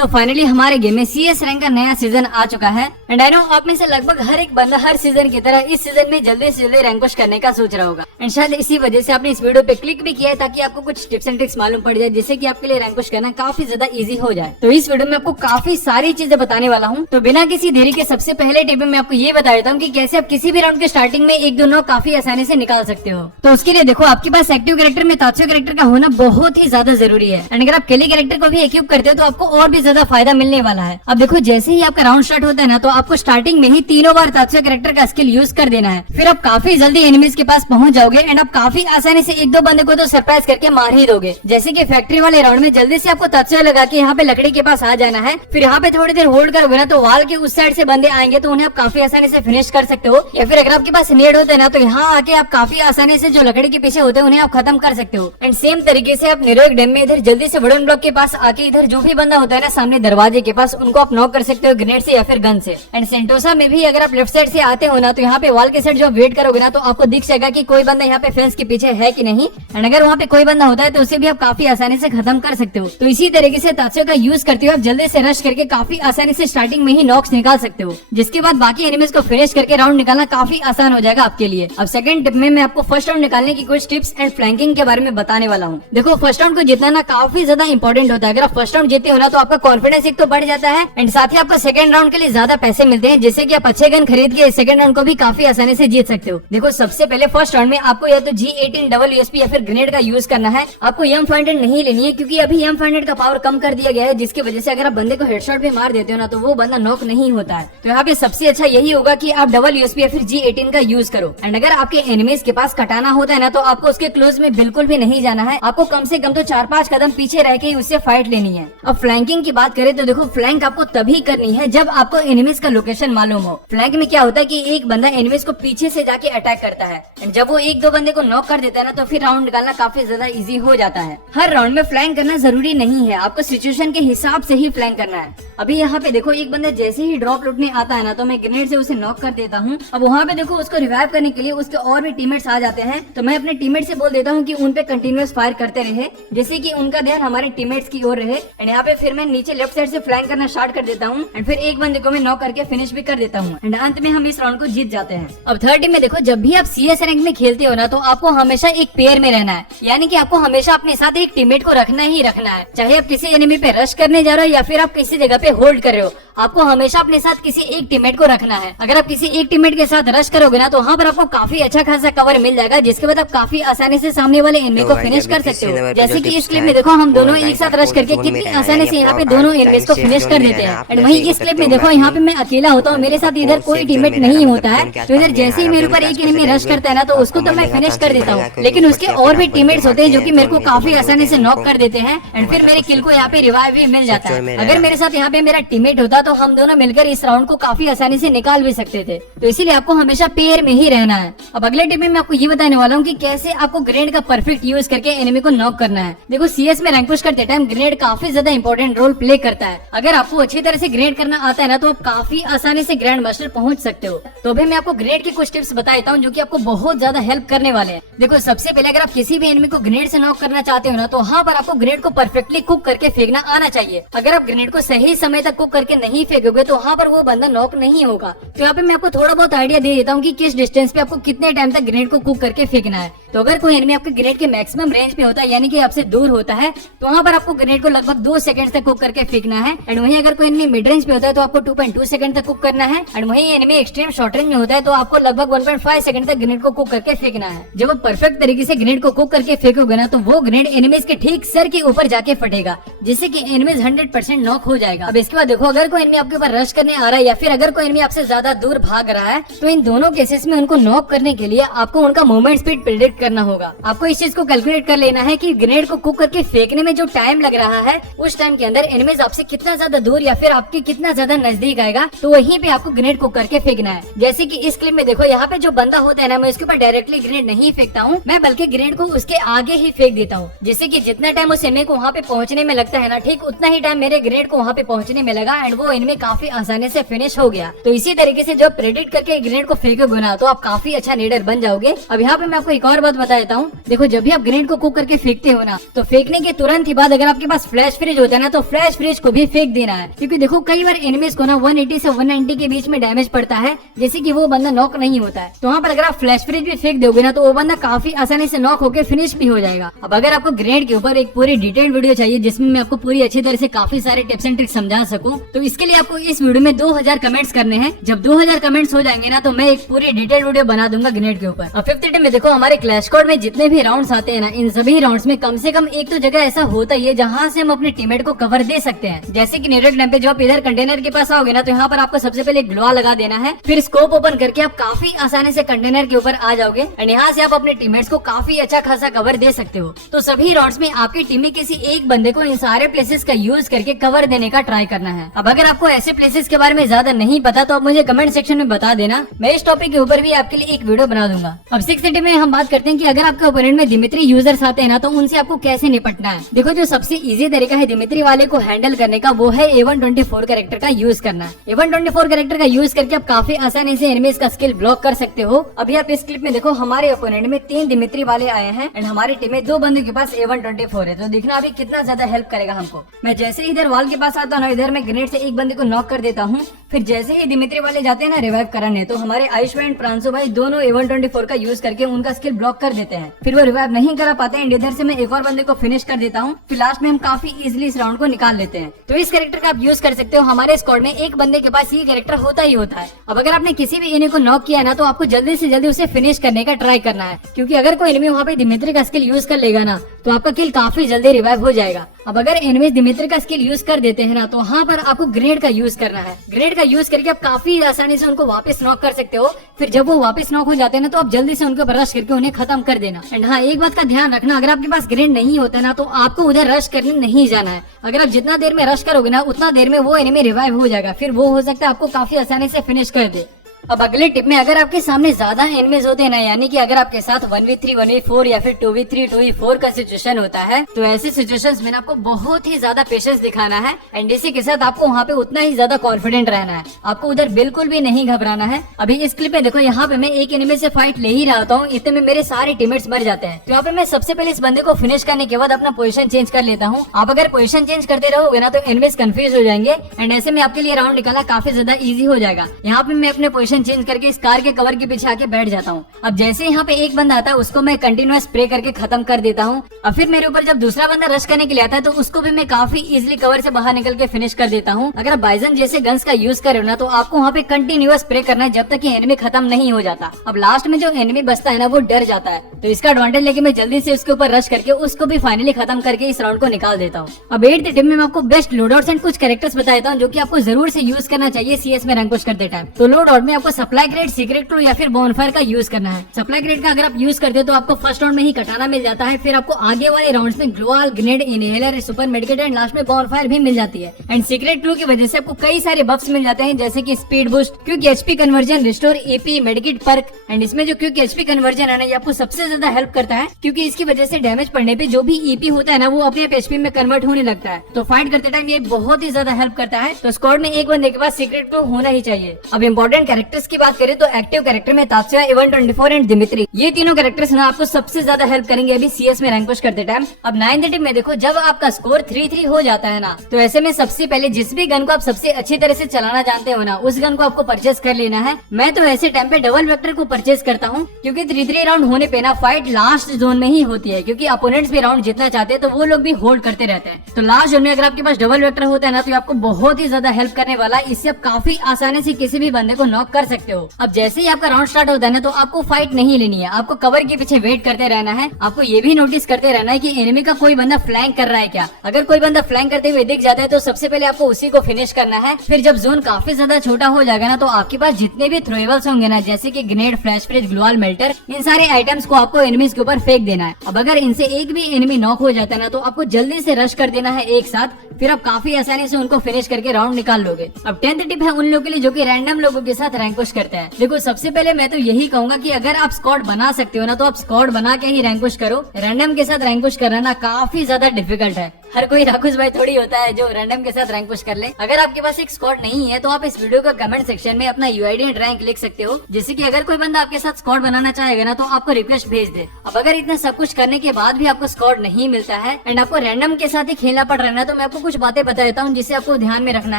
तो फाइनली हमारे गेम में CS रैंक का नया सीजन आ चुका है एंड आई नो आप में से लगभग हर एक बंदा हर सीजन की तरह इस सीजन में जल्दी से जल्दी रैंक पुश करने का सोच रहा होगा एंड शायद इसी वजह से आपने इस वीडियो पे क्लिक भी किया है ताकि आपको कुछ टिप्स एंड ट्रिक्स मालूम पड़ जाए जिससे कि आपके लिए रैंक पुश करना काफी ज्यादा इजी हो जाए। तो इस वीडियो में आपको काफी सारी चीजें बताने वाला हूँ। तो बिना किसी देरी के सबसे पहले टिप में मैं आपको ये बता देता हूँ कि कैसे आप किसी भी राउंड के स्टार्टिंग में एक दो नॉक काफी आसानी से निकाल सकते हो। तो उसके लिए देखो आपके पास एक्टिव कैरेक्टर में तात्सुयो कैरेक्टर का होना बहुत ही ज्यादा जरूरी है एंड अगर आप केली कैरेक्टर को भी इक्विप करते हो तो आपको और भी ज्यादा फायदा मिलने वाला है। अब देखो जैसे ही आपका राउंड स्टार्ट होता है ना तो आपको स्टार्टिंग में ही 3 बार तात्सुयो कैरेक्टर का स्किल यूज कर देना है। फिर आप काफी जल्दी एनिमीज के पास पहुंच जाओगे एंड आप काफी आसानी से एक दो बंदे को तो सरप्राइज करके मार ही दोगे। जैसे कि फैक्ट्री वाले राउंड में जल्दी से आपको तात्सुयो लगा के यहाँ पे लकड़ी के पास आ जाना है। फिर यहाँ पे थोड़ी देर होल्ड करोगे ना तो वॉल के उस साइड से बंदे आएंगे तो उन्हें आप काफी आसानी से फिनिश कर सकते हो। या फिर अगर आपके पास नेड होते हैं ना तो यहाँ आके आप काफी आसानी से जो लकड़ी के पीछे होते हैं उन्हें आप खत्म कर सकते हो। एंड सेम तरीके से आप निरोग डैम में इधर जल्दी से वुडन ब्लॉक के पास आके इधर जो भी बंदा होता है ना सामने दरवाजे के पास उनको आप नॉक कर सकते हो ग्रेनेड से या फिर गन से। एंड सेंटोसा में भी अगर आप लेफ्ट साइड से आते हो ना तो यहाँ पे वॉल के साइड जो वेट करोगे ना तो आपको दिख जाएगा कि कोई बंदा यहाँ पे फेंस के पीछे है कि नहीं। एंड अगर वहाँ पे कोई बंदा होता है तो उसे भी आप काफी आसानी से खत्म कर सकते हो। तो इसी तरीके से तात्सुयो का यूज करते हुए आप जल्दी से रश करके काफी आसानी से स्टार्टिंग में ही नॉक्स निकाल सकते हो, जिसके बाद बाकी एनिमीज को फिनिश करके राउंड निकालना काफी आसान हो जाएगा आपके लिए। अब सेकंड टिप में मैं आपको फर्स्ट राउंड निकालने की कुछ टिप्स एंड फ्लैंकिंग के बारे में बताने वाला हूँ। देखो फर्स्ट राउंड को जीतना ना काफी ज्यादा इंपॉर्टेंट होता है। अगर आप फर्स्ट राउंड जीते हो ना तो आपका कॉन्फिडेंस एक तो बढ़ जाता है एंड साथ ही आपको सेकंड राउंड के लिए ज्यादा पैसे मिलते हैं जिससे कि आप अच्छे गन खरीद के सेकंड राउंड को भी काफी आसानी से जीत सकते हो। देखो सबसे पहले फर्स्ट राउंड में आपको या तो G18 डबल यूएसपी या फिर ग्रेनेड का यूज करना है। आपको M500 नहीं लेनी है क्योंकि अभी M500 का पावर कम कर दिया गया है जिसकी वजह से अगर आप बंदे को हेडशॉट भी मार देते हो ना तो वो बंदा नॉक नहीं होता है। तो यहाँ पे सबसे अच्छा यही होगा कि आप डबल यूएसपी या फिर G18 का यूज करो। एंड अगर आपके एनिमीज के पास कटाना होता है ना तो आपको उसके क्लोज में बिल्कुल भी नहीं जाना है। आपको कम से कम तो 4-5 कदम पीछे रह के उससे फाइट लेनी है। अब फ्लैंकिंग की बात करें तो देखो फ्लैंक आपको तभी करनी है जब आपको एनिमीज का लोकेशन मालूम हो। फ्लैंक में क्या होता है कि एक बंदा एनिमीज को पीछे से जाके अटैक करता है एंड जब वो एक दो बंदे को नॉक कर देता है ना तो फिर राउंड निकालना काफी ज्यादा इजी हो जाता है। हर राउंड में फ्लैंक करना जरूरी नहीं है, आपको सिचुएशन के हिसाब से ही फ्लैंक करना है। अभी यहाँ पे देखो एक बंदा जैसे ही ड्रॉप लूटने आता है ना तो मैं ग्रेनेड से उसे नॉक कर देता हूँ। अब वहाँ पे देखो उसको रिवाइव करने के लिए उसके और भी टीममेट्स आ जाते हैं तो मैं अपने टीममेट से बोल देता हूँ कि उन पे कंटिन्यूअस फायर करते रहे जिससे कि उनका ध्यान हमारे टीममेट्स की ओर रहे। एंड यहाँ पे फिर मैं नीचे लेफ्ट साइड से फ्लैंक करना स्टार्ट कर देता हूँ एंड फिर एक बंदे को मैं नॉक करके फिनिश भी कर देता हूँ एंड अंत में हम इस राउंड को जीत जाते हैं। अब थर्ड टीम में देखो जब भी आप CS रैंक में खेलते हो ना तो आपको हमेशा एक पेयर में रहना है, यानी कि आपको हमेशा अपने साथ एक टीममेट को रखना ही रखना है। चाहे आप किसी एनिमी पे रश करने जा रहे हो या फिर आप किसी जगह पे होल्ड कर रहे हो, आपको हमेशा अपने साथ किसी एक टीममेट को रखना है। अगर आप किसी एक टीममेट के साथ रश करोगे ना तो वहाँ पर आपको काफी अच्छा खासा कवर मिल जाएगा जिसके बाद आप काफी आसानी से सामने वाले एनिमी को फिनिश कर सकते हो। जैसे कि इस क्लिप में देखो हम दोनों एक साथ रश करके कितनी आसानी से यहाँ पे दोनों एनिमीज को फिनिश कर देते हैं। एंड वहीं इस क्लिप में देखो यहाँ पे मैं अकेला होता हूँ, मेरे साथ इधर कोई टीममेट नहीं होता है। तो इधर जैसे ही मेरे ऊपर एक एनिमी रश करता है ना तो उसको तो मैं फिनिश कर देता हूँ, लेकिन उसके और भी टीममेट्स होते हैं जो कि मेरे को काफी आसानी से नॉक कर देते हैं एंड फिर मेरे किल को यहाँ पे रिवाइव भी मिल जाता है। अगर मेरे साथ यहाँ पे मेरा टीममेट होता तो हम दोनों मिलकर इस राउंड को काफी आसानी से निकाल भी सकते थे। तो इसीलिए आपको हमेशा पेयर में ही रहना है। अब अगले टिप में मैं आपको ये बताने वाला हूँ कि कैसे आपको ग्रेनेड का परफेक्ट यूज करके एनिमी को नॉक करना है। देखो CS में रैंक पुश करते टाइम ग्रेनेड काफी ज्यादा इंपॉर्टेंट रोल प्ले करता है। अगर आपको अच्छी तरह से ग्रेनेड करना आता है ना तो आप काफी आसानी से ग्रैंड मास्टर पहुंच सकते हो। तो भी मैं आपको ग्रेनेड की कुछ टिप्स बता देता हूँ जो कि आपको बहुत ज्यादा हेल्प करने वाले हैं। देखो सबसे पहले अगर आप किसी भी एनिमी को ग्रेनेड से नॉक करना चाहते हो ना तो वहाँ पर आपको ग्रेनेड को परफेक्टली कुक करके फेंकना आना चाहिए। अगर आप ग्रेनेड को सही समय तक कुक करके नहीं फेंकोगे तो वहाँ पर वो बंदा नॉक नहीं होगा। तो यहाँ पे मैं आपको थोड़ा बहुत आइडिया दे देता हूँ कि किस डिस्टेंस पे आपको कितने टाइम तक ग्रेनेड को कुक करके फेंकना है। तो अगर कोई एनिमी आपके ग्रेनेड के मैक्सिमम रेंज पे होता है यानी कि आपसे दूर होता है तो वहाँ पर आपको ग्रेनेड को लगभग 2 सेकंड तक कुक करके फेंकना है। एंड वहीं अगर कोई एनिमी मिड रेंज पे होता है तो आपको 2.2 सेकंड तक कुक करना है। एंड वहीं एनिमी एक्सट्रीम शॉर्ट रेंज में होता है तो आपको लगभग 1.5 सेकंड तक ग्रेनेड को कुक करके फेंकना है। जब आप परफेक्ट तरीके से ग्रेनेड को कुक करके फेंकोगे ना तो वो ग्रेनेड एनिमीज के ठीक सर के ऊपर जाके फटेगा जिससे कि एनिमीज 100% नॉक हो जाएगा। अब इसके बाद देखो अगर कोई एनिमी आपके ऊपर रश करने आ रहा है या फिर अगर कोई एनिमी आपसे ज्यादा दूर भाग रहा है तो इन दोनों केसेस में उनको नॉक करने के लिए आपको उनका मूवमेंट स्पीड प्रेडिक्ट करना होगा। आपको इस चीज को कैलकुलेट कर लेना है कि ग्रेनेड को कुक करके फेंकने में जो टाइम लग रहा है उस टाइम के अंदर एनिमीज आपसे कितना ज्यादा दूर या फिर आपके कितना ज्यादा नजदीक आएगा तो वहीं पे आपको ग्रेनेड कुक करके फेंकना है। जैसे कि इस क्लिप में देखो यहाँ पे जो बंदा होता है ना मैं उसके ऊपर डायरेक्टली ग्रेनेड नहीं फेंकता हूँ, मैं बल्कि ग्रेनेड को उसके आगे ही फेंक देता हूँ जिससे कि जितना टाइम उस एनिमी को वहाँ पे पहुँचने में लगता है ना ठीक उतना ही टाइम मेरे ग्रेनेड को वहाँ पे पहुँचने में लगा एंड वो वो एनिमी काफी आसानी से फिनिश हो गया। तो इसी तरीके से जब प्रेडिक्ट करके ग्रेनेड को फेंकोगे ना तो आप काफी अच्छा नेडर बन जाओगे। अब यहाँ पे मैं आपको एक और बात बता देता हूँ। देखो जब भी आप ग्रेनेड को कुक करके फेंकते हो ना तो फेंकने के तुरंत ही बाद अगर आपके पास फ्लैश फ्रीज होता है ना तो फ्लैश फ्रीज को भी फेंक देना है, क्योंकि देखो कई बार एनिमीज को ना 180 से 190 के बीच में डैमेज पड़ता है, जैसे कि वो बंदा नॉक नहीं होता है। तो वहाँ पर अगर आप फ्लैश फ्रीज भी फेंक दोगे ना तो वो बंदा काफी आसानी से नॉक होकर फिनिश भी हो जाएगा। अब अगर आपको ग्रेनेड के ऊपर एक पूरी डिटेल्ड वीडियो चाहिए जिसमें मैं आपको पूरी अच्छी तरह से काफी सारे टिप्स एंड ट्रिक्स समझा सकूं, तो इसके लिए आपको इस वीडियो में 2000 कमेंट्स करने हैं। जब 2000 कमेंट्स हो जाएंगे ना तो मैं एक पूरी डिटेल्ड वीडियो बना दूंगा ग्रेनेड के ऊपर। और 5th टिप में देखो हमारे क्लैश स्क्वाड में जितने भी राउंड्स आते हैं ना इन सभी राउंड्स में कम से कम एक तो जगह ऐसा होता ही है जहाँ से हम अपने टीममेट को कवर दे सकते हैं। जैसे कि नेरेट टाइम पे जब आप इधर कंटेनर के पास आओगे ना तो यहाँ पर आपको सबसे पहले ग्लोआ लगा देना है, फिर स्कोप ओपन करके आप काफी आसानी से कंटेनर के ऊपर आ जाओगे और यहाँ से आप अपने टीममेट्स को काफी अच्छा खासा कवर दे सकते हो। तो सभी राउंड्स में आपकी टीम में किसी एक बंदे को इन सारे प्लेसेस का यूज करके कवर देने का ट्राई करना है। अब अगर आपको ऐसे प्लेसेस के बारे में ज्यादा नहीं पता तो आप मुझे कमेंट सेक्शन में बता देना, मैं इस टॉपिक के ऊपर भी आपके लिए एक वीडियो बना दूंगा। अब 6th टिप में हम बात करते हैं कि अगर आपके ओपोनेंट में दिमित्री यूजर्स आते हैं ना तो उनसे आपको कैसे निपटना है। देखो जो सबसे इजी तरीका है दिमित्री वाले को हैंडल करने का वो है A124 कैरेक्टर का यूज करना। A124 कैरेक्टर का यूज करके आप काफी आसानी से एनिमीज का स्किल ब्लॉक कर सकते हो। अभी आप इस क्लिप में देखो हमारे ओपोनेंट में 3 दिमित्री वाले आए हैं एंड हमारी टीम में 2 बंदों के पास A124 है। तो देखना अभी कितना ज्यादा हेल्प करेगा हमको। मैं जैसे ही इधर वॉल के पास आता हूँ इधर मैं ग्रेनेड से एक बंदे को नॉक कर देता हूँ, फिर जैसे ही दिमित्री वाले जाते हैं ना रिवाइव करने तो हमारे आयुष्मान एंड प्रांशु भाई दोनों A124 का यूज करके उनका स्किल ब्लॉक कर देते हैं। फिर वो रिवाइव नहीं करा पाते हैं, इधर से मैं एक और बंदे को फिनिश कर देता हूँ, फिर लास्ट में हम काफी इजीली इस राउंड को निकाल लेते हैं। तो इस कैरेक्टर का आप यूज कर सकते हो। हमारे स्क्वाड में एक बंदे के पास ये कैरेक्टर होता ही होता है। अब अगर आपने किसी भी एनिमी को नॉक किया ना तो आपको जल्दी से जल्दी उसे फिनिश करने का ट्राई करना है, क्योंकि अगर कोई एनिमी वहाँ पे दिमित्री का स्किल यूज कर लेगा ना तो आपका किल काफी जल्दी रिवाइव हो जाएगा। अब अगर एनिमी दिमित्री का स्किल यूज कर देते हैं ना तो वहाँ पर आपको ग्रेनेड का यूज करना है। ग्रेनेड का यूज करके आप काफी आसानी से उनको वापस नॉक कर सकते हो। फिर जब वो वापस नॉक हो जाते हैं ना तो आप जल्दी से उनको रश करके उन्हें खत्म कर देना। एंड हाँ एक बात का ध्यान रखना, अगर आपके पास ग्रेनेड नहीं होता ना तो आपको उधर रश करने नहीं जाना है। अगर आप जितना देर में रश करोगे ना उतना देर में वो एनिमी रिवाइव हो जाएगा, फिर वो हो सकता है आपको काफी आसानी से फिनिश कर दे। अब अगले टिप में अगर आपके सामने ज्यादा एनिमीज होते हैं ना, यानी कि अगर आपके साथ 1v3 1v4 या फिर 2v3 2v4 का सिचुएशन होता है तो ऐसे सिचुएशंस में आपको बहुत ही ज्यादा पेशेंस दिखाना है एंड इसी के साथ आपको वहाँ पे उतना ही ज्यादा कॉन्फिडेंट रहना है। आपको उधर बिल्कुल भी नहीं घबराना है। अभी इस क्लिप में देखो यहाँ पे मैं एक एनिमी से फाइट ले ही रहा हूँ, इतने में मेरे सारे टीममेट्स मर जाते हैं। तो यहाँ पे मैं सबसे पहले इस बंदे को फिनिश करने के बाद अपना पोजीशन चेंज कर लेता हूँ। आप अगर पोजीशन चेंज करते रहोगे ना तो एनिमीज कंफ्यूज हो जाएंगे एंड ऐसे में आपके लिए राउंड निकालना काफी ज्यादा इजी हो जाएगा। यहाँ पे मैं अपने पोजीशन चेंज करके इस कार के कवर के पीछे आके बैठ जाता हूँ। अब जैसे यहाँ पे एक बंदा आता है उसको मैं कंटिन्यूअस स्प्रे करके खत्म कर देता हूँ। अब फिर मेरे ऊपर जब दूसरा बंदा रश करने के लिए आता है तो उसको भी मैं काफी इजीली कवर से बाहर निकल के फिनिश कर देता हूँ। अगर आप बाइजन जैसे गन्स का यूज कर रहे हो ना तो आपको वहाँ पे कंटिन्यूअस स्प्रे करना है जब तक कि एनिमी खत्म नहीं हो जाता। अब लास्ट में जो एनिमी बचता है ना वो डर जाता है, तो इसका एडवांटेज लेके मैं जल्दी से उसके ऊपर रश करके उसको भी फाइनली खत्म करके इस राउंड को निकाल देता हूँ। अब 8th टिप में मैं आपको बेस्ट लोडआउट्स एंड कुछ कैरेक्टर्स बता देता हूँ जो कि आपको जरूर से यूज करना चाहिए CS में रैंक पुश करते टाइम। तो लोडआउट में आपको सप्लाई क्रेट, सीक्रेट क्रू या फिर बोनफायर का यूज करना है। सप्लाई क्रेट का अगर आप यूज करते हो तो आपको फर्स्ट राउंड में ही कटाना मिल जाता है, फिर आपको आगे वाले राउंड्स में gloo wall, grenade, inhaler, super medkit and last में बोनफायर भी मिल जाती है। एंड सीक्रेट क्रू की वजह से आपको कई सारे बफ्स मिल जाते हैं जैसे कि speed boost, quick HP conversion, restore AP, medicate perk. And इसमें जो क्विक एचपी कन्वर्जन है ना ये आपको सबसे ज्यादा हेल्प करता है, क्योंकि इसकी वजह से डैमेज पड़ने पे जो भी ईपी होता है ना वो अपने एचपी में कन्वर्ट होने लगता है। तो फाइट करते टाइम ये बहुत ही ज्यादा हेल्प करता है। तो स्क्वाड में एक बंदे के पास सीक्रेट क्रू होना ही चाहिए। अब इंपॉर्टेंट कैरेक्टर्स की बात करें तो एक्टिव कैरेक्टर में तात्सुया, A124 एंड दिमित्री, ये तीनों कैरेक्टर्स ना आपको सबसे ज्यादा हेल्प करेंगे अभी CS में रैंक पुश करते टाइम। अब 9th टिप में देखो जब आपका स्कोर 3-3 हो जाता है ना तो ऐसे में सबसे पहले जिस भी गन को आप सबसे अच्छी तरह से चलाना जानते हो ना उस गन को आपको परचेज कर लेना है। मैं तो ऐसे टाइम पे डबल वेक्टर को परचेज करता हूँ, क्योंकि 3-3 राउंड होने पे ना फाइट लास्ट जोन में ही होती है, क्योंकि अपोनेंट्स भी राउंड जीतना चाहते हैं तो वो लोग भी होल्ड करते रहते हैं। तो लास्ट जोन में अगर आपके पास डबल वेक्टर होता है ना तो आपको बहुत ही ज्यादा हेल्प करने वाला है। इससे आप काफी आसानी से किसी भी बंदे को नॉक कर सकते हो। अब जैसे ही आपका राउंड स्टार्ट होता है ना तो आपको फाइट नहीं लेनी है, आपको कवर के पीछे वेट करते रहना है। आपको ये भी नोटिस करते रहना है कि एनिमी का कोई बंदा फ्लैंक कर रहा है क्या। अगर कोई बंदा फ्लैंक करते हुए दिख जाता है तो सबसे पहले आपको उसी को फिनिश करना है। फिर जब जोन काफी ज्यादा छोटा हो जाएगा ना तो आपके पास जितने भी थ्रोएबल्स होंगे ना जैसे कि ग्रेनेड, फ्लैश फ्रिज, ग्लोअल, मेल्टर, इन सारे आइटम्स को आपको एनिमीज के ऊपर फेंक देना है। अब अगर इनसे एक भी एनिमी नॉक हो जाता है ना तो आपको जल्दी से रश कर देना है एक साथ, फिर आप काफी आसानी से उनको फिनिश करके राउंड निकाल लोगे। अब 10th टिप है उन लोगों के लिए जो कि रैंडम लोगों के साथ रैंक पुश करते हैं। देखो सबसे पहले मैं तो यही कहूंगा कि अगर आप स्क्वाड बना सकते हो ना तो आप स्क्वाड बना के ही रैंक पुश करो। रैंडम के साथ रैंक पुश करना ना काफी ज्यादा डिफिकल्ट है। हर कोई राकुश भाई थोड़ी होता है जो रैंडम के साथ रैंक पुश कर ले। अगर आपके पास एक स्क्वाड नहीं है तो आप इस वीडियो का कमेंट सेक्शन में अपना यूआईडी एंड रैंक लिख सकते हो, जिससे कि अगर कोई बंदा आपके साथ स्क्वाड बनाना चाहेगा ना तो आपको रिक्वेस्ट भेज दे। अब अगर इतना सब कुछ करने के बाद भी आपको स्क्वाड नहीं मिलता है एंड आपको रैंडम के साथ ही खेलना पड़ रहा है, तो मैं आपको कुछ बातें बता देता हूँ जिसे आपको ध्यान में रखना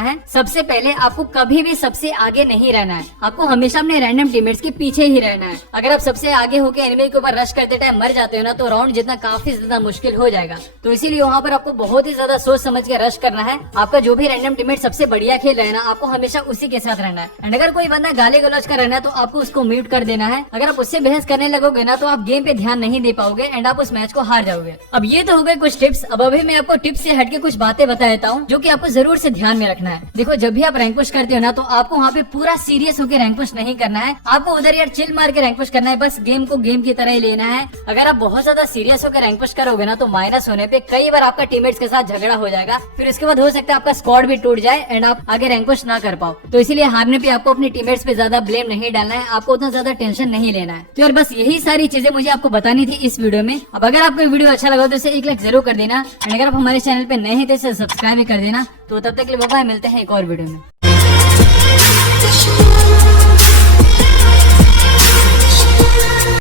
है। सबसे पहले आपको कभी भी सबसे आगे नहीं रहना है, आपको हमेशा अपने रैंडम टीममेट्स के पीछे ही रहना है। अगर आप सबसे आगे होकर एनिमी के ऊपर रश करते टाइम मर जाते हो ना तो राउंड जितना काफी ज्यादा मुश्किल हो जाएगा। तो इसीलिए वहाँ पर आपको बहुत ही ज्यादा सोच समझ के रश करना है। आपका जो भी रैंडम टीममेट सबसे बढ़िया खेल रहा है ना, आपको हमेशा उसी के साथ रहना है। एंड अगर कोई बंदा गाली गलौज कर रहा है तो आपको उसको म्यूट कर देना है। अगर आप उससे बहस करने लगोगे ना तो आप गेम पे ध्यान नहीं दे पाओगे एंड आप उस मैच को हार जाओगे। अब ये तो हो गए कुछ टिप्स। अब अभी मैं आपको टिप्स से हटके कुछ बातें बता देता हूँ जो कि आपको जरूर से ध्यान में रखना है। देखो, जब भी आप रैंक पुश करते हो ना तो आपको वहाँ पे पूरा सीरियस होकर रैंक पुश नहीं करना है। आपको उधर यार चिल मार के रैंक पुश करना है, बस गेम को गेम की तरह ही लेना है। अगर आप बहुत ज्यादा सीरियस होकर रैंक पुश करोगे ना तो माइनस होने पे कई बार आपका टीममेट्स के साथ झगड़ा हो जाएगा, फिर उसके बाद हो सकता है आपका स्क्वाड भी टूट जाए एंड आप आगे रैंक पुश ना कर पाओ। तो इसीलिए हारने पे आपको अपने टीममेट्स पे ज्यादा ब्लेम नहीं डालना है, आपको उतना ज्यादा टेंशन नहीं लेना है। तो यार बस यही सारी चीजें मुझे आपको बतानी थी इस वीडियो में। अब अगर आपको वीडियो अच्छा लगा तो इसे एक लाइक जरूर कर देना एंड अगर आप हमारे चैनल पे नए हैं तो इसे सब्सक्राइब भी कर देना। तो तब तक के लिए बाय, मिलते हैं एक और वीडियो में।